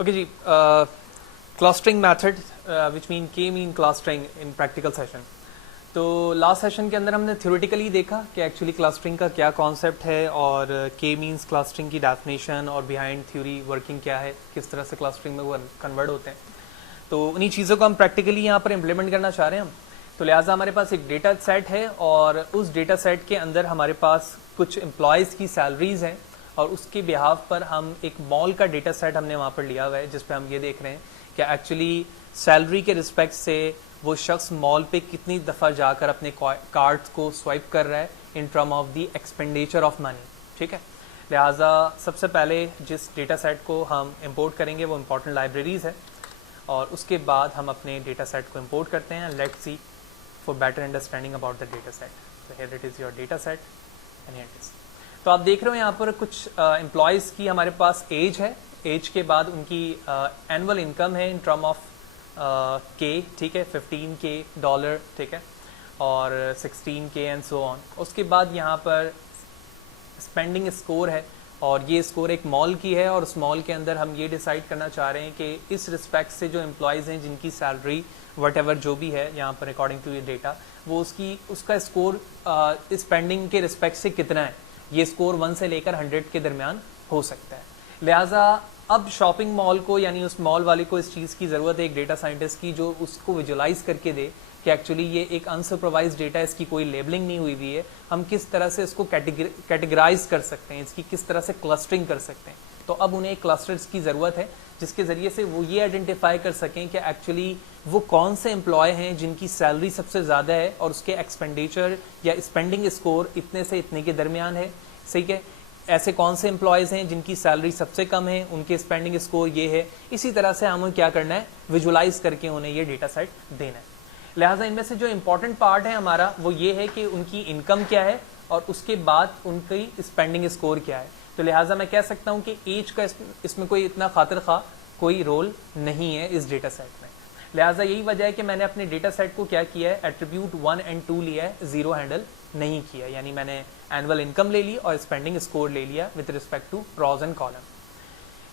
Okay जी, clustering method which mean K mean clustering in practical session. तो last session के अंदर हमने थ्योरेटिकली देखा कि एक्चुअली क्लस्टरिंग का क्या कॉन्सेप्ट है और के मीन्स क्लस्टरिंग की डेफिनेशन और बिहाइंड थ्योरी वर्किंग क्या है, किस तरह से क्लस्टरिंग में वो कन्वर्ट होते हैं। तो उन्हीं चीज़ों को हम प्रैक्टिकली यहाँ पर इम्प्लीमेंट करना चाह रहे हैं हम। तो लिहाजा हमारे पास एक डेटा सेट है और उस डेटा सेट के अंदर हमारे पास कुछ एम्प्लॉयज़ की सैलरीज हैं और उसके बिहाफ पर हम एक मॉल का डेटा सेट हमने वहाँ पर लिया हुआ है, जिस पे हम ये देख रहे हैं कि एक्चुअली सैलरी के रिस्पेक्ट से वो शख्स मॉल पे कितनी दफ़ा जाकर अपने कार्ड्स को स्वाइप कर रहा है in term of the expenditure of money. ठीक है, लिहाजा सबसे पहले जिस डेटा सेट को हम इंपोर्ट करेंगे वो इंपॉर्टेंट लाइब्रेरीज है और उसके बाद हम अपने डेटा सेट को इंपोर्ट करते हैं। Let's see for better understanding about the data set. तो here it is your data set and here it is. तो आप देख रहे हो यहाँ पर कुछ एम्प्लॉयज़ की हमारे पास एज है, एज के बाद उनकी एनुअल इनकम है इन टर्म ऑफ के, ठीक है, $15K, ठीक है, और 16K एंड सो ऑन। उसके बाद यहाँ पर स्पेंडिंग स्कोर है और ये स्कोर एक मॉल की है और उस मॉल के अंदर हम ये डिसाइड करना चाह रहे हैं कि इस रिस्पेक्ट से जो एम्प्लॉयज़ हैं जिनकी सैलरी वट एवर जो भी है यहाँ पर अकॉर्डिंग टू ये डेटा, वो उसका स्कोर स्पेंडिंग के रिस्पेक्ट से कितना है। ये स्कोर 1 से लेकर 100 के दरमियान हो सकता है। लिहाजा अब शॉपिंग मॉल को यानी उस मॉल वाले को इस चीज़ की ज़रूरत है एक डेटा साइंटिस्ट की जो उसको विजुलाइज करके दे कि एक्चुअली ये एक अनसुपरवाइज डेटा है, इसकी कोई लेबलिंग नहीं हुई हुई है, हम किस तरह से इसको कैटेगराइज कर सकते हैं, इसकी किस तरह से क्लस्टरिंग कर सकते हैं। तो अब उन्हें एक क्लस्टर्स की ज़रूरत है जिसके ज़रिए से वो ये आइडेंटिफाई कर सकें कि एक्चुअली वो कौन से एम्प्लॉय हैं जिनकी सैलरी सबसे ज़्यादा है और उसके एक्सपेंडिचर या स्पेंडिंग स्कोर इतने से इतने के दरमियान है। सही है, ऐसे कौन से एम्प्लॉयज़ हैं जिनकी सैलरी सबसे कम है, उनके स्पेंडिंग स्कोर ये है। इसी तरह से हमें क्या करना है, विजुलाइज करके उन्हें ये डेटा सेट देना है। लिहाजा इनमें से जो इंपॉर्टेंट पार्ट है हमारा वो ये है कि उनकी इनकम क्या है और उसके बाद उनकी स्पेंडिंग स्कोर क्या है। तो लिहाजा मैं कह सकता हूँ कि एज का इसमें कोई इतना खातिर खा कोई रोल नहीं है इस डेटा सेट में। लिहाजा यही वजह है कि मैंने अपने डेटा सेट को क्या किया है, एट्रीब्यूट 1 और 2 लिया है, 0 हैंडल नहीं किया। यानी मैंने एनुअल इनकम ले ली और स्पेंडिंग स्कोर ले लिया with respect to rows and column.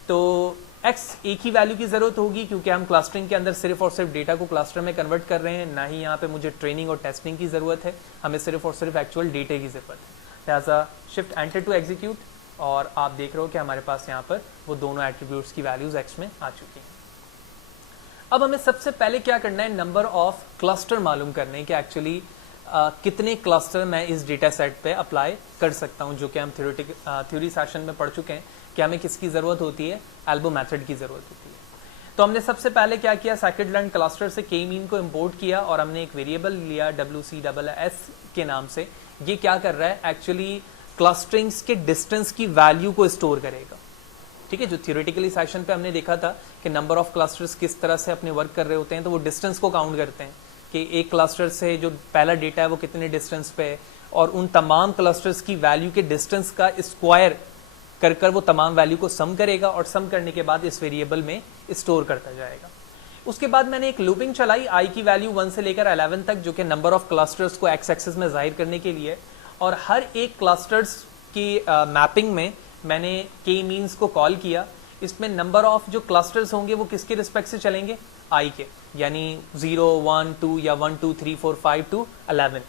तो एक्स एक ही वैल्यू की जरूरत होगी क्योंकि हम क्लस्टरिंग के अंदर सिर्फ और सिर्फ डेटा को क्लस्टर में कन्वर्ट कर रहे हैं, ना ही यहाँ पे मुझे ट्रेनिंग और टेस्टिंग की जरूरत है, हमें सिर्फ और सिर्फ एक्चुअल डेटा की जरूरत है। लिहाजा शिफ्ट एंटर टू एग्जीक्यूट और आप देख रहे हो कि हमारे पास यहाँ पर वो दोनों एट्रीब्यूट्स की वैल्यूज एक्स में आ चुकी हैं। अब हमें सबसे पहले क्या करना है, नंबर ऑफ क्लस्टर मालूम करने कि एक्चुअली कितने क्लस्टर मैं इस डेटा सेट पे अप्लाई कर सकता हूँ, जो कि हम थ्योरी सेशन में पढ़ चुके हैं कि हमें किसकी ज़रूरत होती है, एल्बो मेथड की ज़रूरत होती है। तो हमने सबसे पहले क्या किया, सेकंड लर्न क्लस्टर से के मीन को इंपोर्ट किया और हमने एक वेरिएबल लिया WCSS के नाम से। ये क्या कर रहा है, एक्चुअली क्लस्टरिंग्स के डिस्टेंस की वैल्यू को स्टोर करेगा। ठीक है, जो थियोरेटिकली सेशन पे हमने देखा था कि नंबर ऑफ क्लस्टर्स किस तरह से अपने वर्क कर रहे होते हैं, तो वो डिस्टेंस को काउंट करते हैं कि एक क्लस्टर से जो पहला डेटा है वो कितने डिस्टेंस पे है और उन तमाम क्लस्टर्स की वैल्यू के डिस्टेंस का स्क्वायर कर कर वो तमाम वैल्यू को सम करेगा और सम करने के बाद इस वेरिएबल में स्टोर करता जाएगा। उसके बाद मैंने एक लूपिंग चलाई आई की वैल्यू 1 से लेकर 11 तक, जो कि नंबर ऑफ क्लस्टर्स को एक्स एक्सिस में जाहिर करने के लिए, और हर एक क्लस्टर्स की मैपिंग में मैंने के मीन्स को कॉल किया। इसमें नंबर ऑफ जो क्लस्टर्स होंगे वो किसके रिस्पेक्ट से चलेंगे, आई के, यानी 0, 1, 2 या 1, 2, 3, 4, 5 to 11।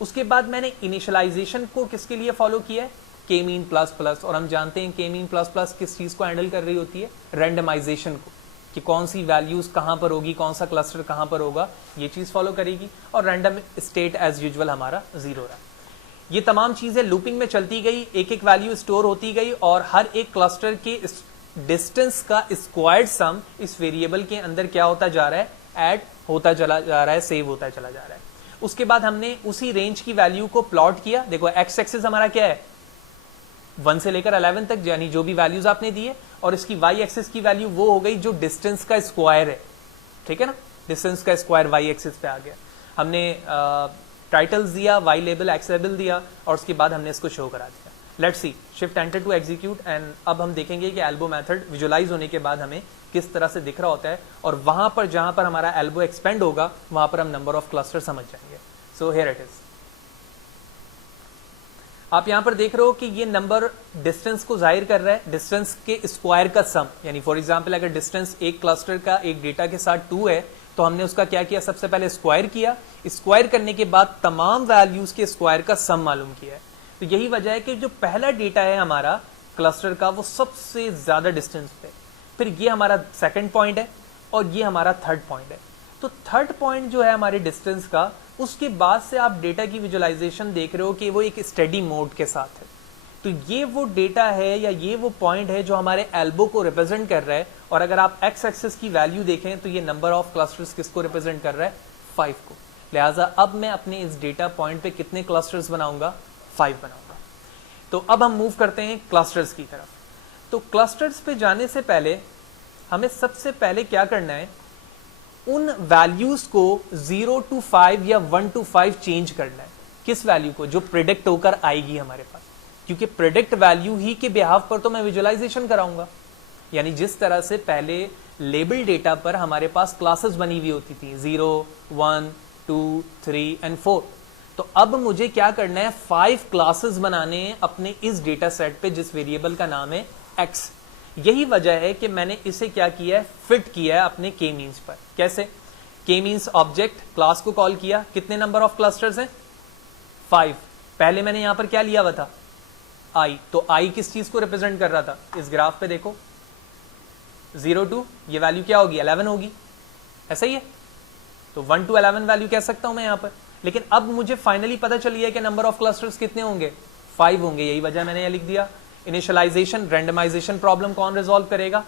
उसके बाद मैंने इनिशियलाइजेशन को किसके लिए फॉलो किया है, के मीन प्लस प्लस, और हम जानते हैं के मीन प्लस प्लस किस चीज़ को हैंडल कर रही होती है, रैंडमाइजेशन को, कि कौन सी वैल्यूज कहाँ पर होगी, कौन सा क्लस्टर कहाँ पर होगा, ये चीज़ फॉलो करेगी। और रैंडम स्टेट एज यूजुअल हमारा 0 रहा। ये तमाम चीज़ें लूपिंग में चलती गई, एक एक वैल्यू स्टोर होती गई और हर एक क्लस्टर के डिस्टेंस का स्क्वायर्ड सम इस वेरिएबल के अंदर क्या होता जा रहा है, ऐड होता चला जा रहा है, सेव होता चला जा रहा है। उसके बाद हमने उसी रेंज की वैल्यू को प्लॉट किया। देखो एक्स एक्सिस हमारा क्या है, 1 से लेकर 11 तक, यानी जो भी वैल्यूज आपने दिए, और इसकी वाई एक्सिस की वैल्यू वो हो गई जो डिस्टेंस का स्क्वायर है। ठीक है ना, डिस्टेंस का स्क्वायर वाई एक्सिस पे आ गया। हमने टाइटल्स दिया, वाई लेबल एक्स लेबल दिया और उसके बाद हमने इसको शो करा दिया। Let's see, shift enter to execute and अब हम देखेंगे कि एल्बो मेथड विजुलाइज होने के बाद हमें किस तरह से दिख रहा होता है और वहां पर जहां पर हमारा एल्बो एक्सपेंड होगा वहां पर हम नंबर ऑफ क्लस्टर समझ जाएंगे। So here it is. आप यहां पर देख रहे हो कि ये नंबर डिस्टेंस को जाहिर कर रहा है, डिस्टेंस के स्क्वायर का सम, यानी फॉर एग्जांपल अगर डिस्टेंस एक क्लस्टर का एक डेटा के साथ 2 है तो हमने उसका क्या किया, सबसे पहले स्क्वायर किया, स्क्वायर करने के बाद तमाम वैल्यूज के स्क्वायर का सम मालूम किया है। तो यही वजह है कि जो पहला डेटा है हमारा क्लस्टर का वो सबसे ज्यादा डिस्टेंस पे, फिर ये हमारा सेकंड पॉइंट है और ये हमारा थर्ड पॉइंट है। तो थर्ड पॉइंट जो है हमारे डिस्टेंस का, उसके बाद से आप डेटा की विजुअलाइजेशन देख रहे हो कि वो एक स्टेडी मोड के साथ है। तो ये वो डेटा है या ये वो पॉइंट है जो हमारे एल्बो को रिप्रेजेंट कर रहा है। और अगर आप एक्स एक्सिस की वैल्यू देखें तो ये नंबर ऑफ क्लस्टर्स किसको रिप्रेजेंट कर रहा है, 5 को। लिहाजा अब मैं अपने इस डेटा पॉइंट पे कितने क्लस्टर्स बनाऊंगा, 5 बनाऊंगा। तो अब हम मूव करते हैं क्लस्टर्स की तरफ। तो क्लस्टर्स पे जाने से पहले हमें सबसे पहले क्या करना है, उन वैल्यूज को 0 to 5 या 1 to 5 चेंज करना है। किस वैल्यू को, जो प्रिडिक्ट होकर आएगी हमारे पास, क्योंकि प्रिडिक्ट वैल्यू ही के बिहाफ पर तो मैं विजुअलाइजेशन कराऊंगा। यानी जिस तरह से पहले लेबल डेटा पर हमारे पास क्लासेस बनी हुई होती थी 0, 1, 2, 3 एंड 4, तो अब मुझे क्या करना है, 5 क्लासेस बनाने हैं अपने इस डेटा सेट पे जिस वेरिएबल का नाम है x। यही वजह है कि मैंने इसे क्या किया है, फिट किया है अपने k मीन्स पर। कैसे, k मीन्स ऑब्जेक्ट क्लास को कॉल किया, कितने नंबर ऑफ क्लस्टर्स हैं, 5। पहले मैंने यहां पर क्या लिया हुआ था, i, तो i किस चीज को रिप्रेजेंट कर रहा था, इस ग्राफ पे देखो 0 to, ये वैल्यू क्या होगी, 11 होगी, ऐसा ही है। तो 1 to 11 वैल्यू कह सकता हूं मैं यहां पर। लेकिन अब मुझे फाइनली पता चली है कि नंबर ऑफ क्लस्टर्स कितने होंगे, 5 होंगे। यही वजह मैंने यह लिख दिया। इनिशियलाइजेशन रैंडमाइजेशन प्रॉब्लम कौन रिजॉल्व करेगा,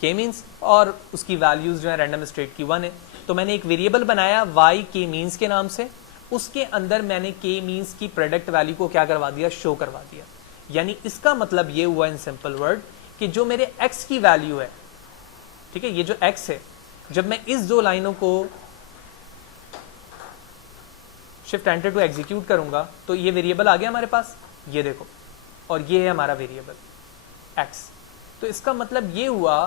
k मीन्स, और उसकी वैल्यूज जो है रैंडम स्टेट की 1 है। तो मैंने एक वेरिएबल बनाया y k मीन्स के नाम से, उसके अंदर मैंने k मीन्स की प्रोडक्ट वैल्यू को क्या करवा दिया, शो करवा दिया। यानी इसका मतलब ये हुआ इन सिंपल वर्ड कि जो मेरे x की वैल्यू है, ठीक है, ये जो x है, जब मैं इस दो लाइनों को शिफ्ट एंटर टू एग्जीक्यूट करूंगा तो ये वेरिएबल आ गया हमारे पास, ये देखो, और ये है हमारा वेरिएबल x। तो इसका मतलब ये हुआ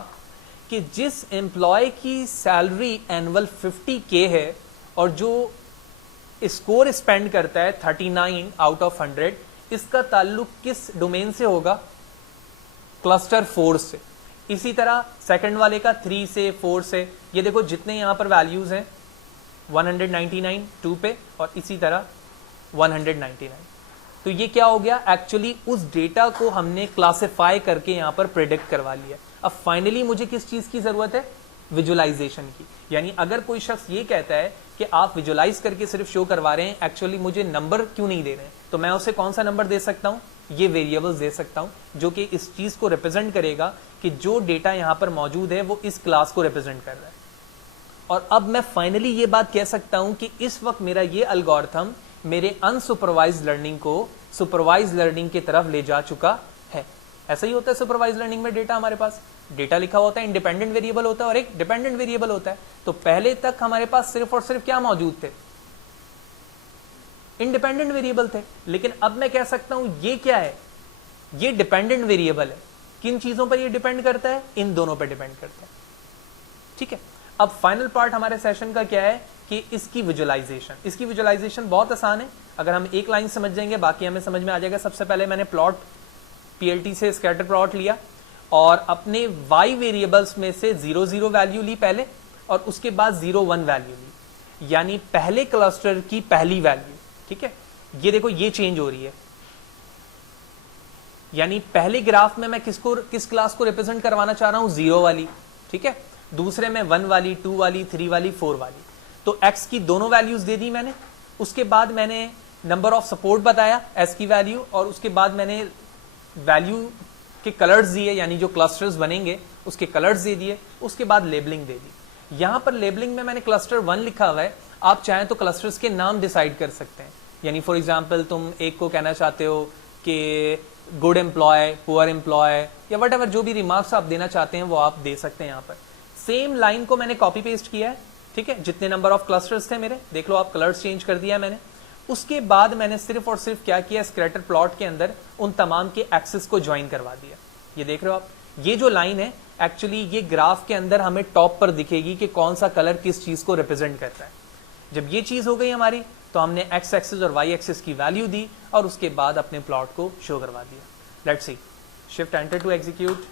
कि जिस एम्प्लॉय की सैलरी एनुअल 50K है और जो स्कोर स्पेंड करता है 39 आउट ऑफ 100, इसका ताल्लुक किस डोमेन से होगा, क्लस्टर 4 से। इसी तरह सेकंड वाले का 3 से 4 से। ये देखो जितने यहां पर वैल्यूज हैं 199 2 पे और इसी तरह 199। तो ये क्या हो गया, एक्चुअली उस डेटा को हमने क्लासिफाई करके यहां पर प्रेडिक्ट करवा लिया। अब फाइनली मुझे किस चीज की जरूरत है, विजुअलाइजेशन की। यानी अगर कोई शख्स ये कहता है कि आप विजुअलाइज करके सिर्फ शो करवा रहे हैं, एक्चुअली मुझे नंबर क्यों नहीं दे रहे हैं, तो मैं उसे कौन सा नंबर दे सकता हूं, ये वेरिएबल्स दे सकता हूं जो कि इस चीज को रिप्रेजेंट करेगा कि जो डेटा यहां पर मौजूद है वो इस क्लास को रिप्रेजेंट कर रहा है। और अब मैं फाइनली ये बात कह सकता हूं कि इस वक्त मेरा ये एल्गोरिथम मेरे अनसुपरवाइज्ड लर्निंग को सुपरवाइज्ड लर्निंग की तरफ ले जा चुका है। ऐसा ही होता है सुपरवाइज्ड लर्निंग में, डेटा हमारे पास डेटा लिखा होता है, इंडिपेंडेंट वेरिएबल होता है और एक डिपेंडेंट वेरिएबल होता है। तो पहले तक हमारे पास सिर्फ और सिर्फ क्या मौजूद थे, इंडिपेंडेंट वेरिएबल थे। लेकिन अब मैं कह सकता हूं ये क्या है, ये डिपेंडेंट वेरिएबल है। किन चीजों पर ये डिपेंड करता है, इन दोनों पर डिपेंड करता है। ठीक है, अब फाइनल पार्ट हमारे सेशन का क्या है कि इसकी विजुअलाइजेशन। इसकी विजुअलाइजेशन बहुत आसान है, अगर हम एक लाइन समझ जाएंगे बाकी हमें समझ में आ जाएगा। सबसे पहले मैंने प्लॉट पीएलटी से स्कैटर प्लॉट लिया और अपने y वेरिएबल्स में से 0 0 वैल्यू ली पहले और उसके बाद 0 1 वैल्यू ली, यानी पहले क्लस्टर की पहली वैल्यू। ठीक है, ये देखो ये चेंज हो रही है, यानी पहले ग्राफ में मैं किस क्लास को रिप्रेजेंट करवाना चाह रहा हूं, 0 वाली। ठीक है, दूसरे में 1 वाली, 2 वाली, 3 वाली, 4 वाली। तो x की दोनों वैल्यूज दे दी मैंने। उसके बाद मैंने नंबर ऑफ सपोर्ट बताया s की वैल्यू, और उसके बाद मैंने वैल्यू के कलर्स दिए, यानी जो क्लस्टर्स बनेंगे उसके कलर्स दे दिए। उसके बाद लेबलिंग दे दी। यहां पर लेबलिंग में मैंने क्लस्टर 1 लिखा हुआ है, आप चाहें तो क्लस्टर्स के नाम डिसाइड कर सकते हैं। यानी फॉर एग्जाम्पल तुम एक को कहना चाहते हो कि गुड एम्प्लॉय, पुअर एम्प्लॉय, या वट एवर जो भी रिमार्क्स आप देना चाहते हैं वो आप दे सकते हैं। यहाँ पर सेम लाइन को मैंने कॉपी पेस्ट किया है। ठीक है, जितने नंबर ऑफ क्लस्टर्स थे मेरे, देख लो आप, कलर्स चेंज कर दिया मैंने। उसके बाद मैंने सिर्फ और सिर्फ क्या किया, स्कैटर प्लॉट के अंदर उन तमाम के एक्सिस को ज्वाइन करवा दिया। ये देख रहे हो आप, ये जो लाइन है एक्चुअली ये ग्राफ के अंदर हमें टॉप पर दिखेगी कि कौन सा कलर किस चीज को रिप्रेजेंट कर रहा है। जब ये चीज हो गई हमारी, तो हमने एक्स एक्सिस और वाई एक्सिस की वैल्यू दी और उसके बाद अपने प्लॉट को शो करवा दिया। Let's see, shift enter to execute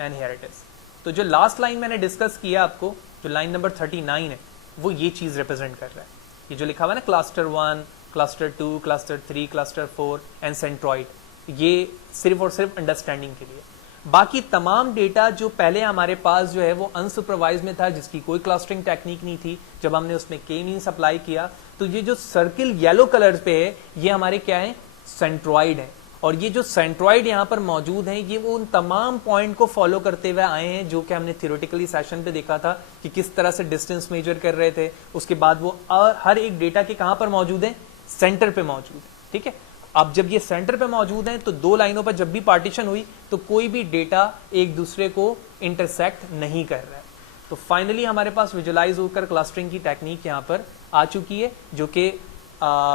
and here it is. तो जो लास्ट लाइन मैंने डिस्कस किया आपको, जो लाइन नंबर 39 है, वो ये चीज रिप्रेजेंट कर रहा है। ये जो लिखा हुआ है ना, cluster 1, cluster 2, cluster 3, cluster 4 and centroid, ये सिर्फ और सिर्फ अंडरस्टैंडिंग के लिए। बाकी तमाम डेटा जो पहले हमारे पास जो है वो अनसुपरवाइज में था, जिसकी कोई क्लस्टरिंग टेक्निक नहीं थी, जब हमने उसमें के मीन्स अप्लाई किया तो ये जो सर्किल येलो कलर पे है ये हमारे क्या है, सेंट्रॉइड है। और ये जो सेंट्रॉइड यहाँ पर मौजूद हैं, ये वो उन तमाम पॉइंट को फॉलो करते हुए आए हैं जो कि हमने थियोरेटिकली सेशन पे देखा था कि किस तरह से डिस्टेंस मेजर कर रहे थे। उसके बाद वो हर एक डेटा के कहाँ पर मौजूद है, सेंटर पे मौजूद है। ठीक है, अब जब ये सेंटर पे मौजूद हैं तो दो लाइनों पर जब भी पार्टीशन हुई तो कोई भी डेटा एक दूसरे को इंटरसेक्ट नहीं कर रहा है। तो फाइनली हमारे पास विजुलाइज होकर क्लस्टरिंग की टेक्निक यहाँ पर आ चुकी है, जो कि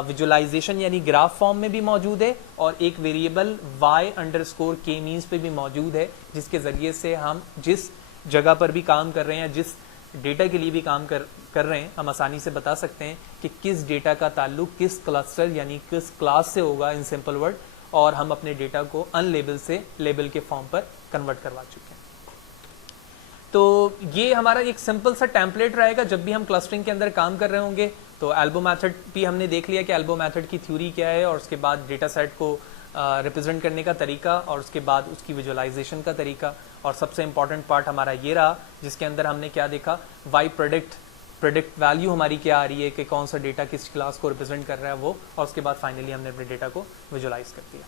विजुलाइजेशन यानी ग्राफ फॉर्म में भी मौजूद है और एक वेरिएबल y_k मीन्स पे भी मौजूद है, जिसके जरिए से हम जिस जगह पर भी काम कर रहे हैं या जिस डेटा के लिए भी काम कर रहे हैं, हम आसानी से बता सकते हैं कि किस डेटा का ताल्लुक किस क्लस्टर यानी किस क्लास से होगा इन सिंपल वर्ड, और हम अपने डेटा को अनलेबल से लेबल के फॉर्म पर कन्वर्ट करवा चुके हैं। तो ये हमारा एक सिंपल सा टेम्पलेट रहेगा जब भी हम क्लस्टरिंग के अंदर काम कर रहे होंगे। तो एल्बो मेथड भी हमने देख लिया कि एल्बो मेथड की थ्योरी क्या है, और उसके बाद डेटा सेट को रिप्रेजेंट करने का तरीका, और उसके बाद उसकी विजुअलाइजेशन का तरीका, और सबसे इंपॉर्टेंट पार्ट हमारा ये रहा जिसके अंदर हमने क्या देखा, वाई प्रेडिक्ट वैल्यू हमारी क्या आ रही है कि कौन सा डेटा किस क्लास को रिप्रेजेंट कर रहा है वो, और उसके बाद फाइनली हमने अपने डेटा को विजुअलाइज कर दिया।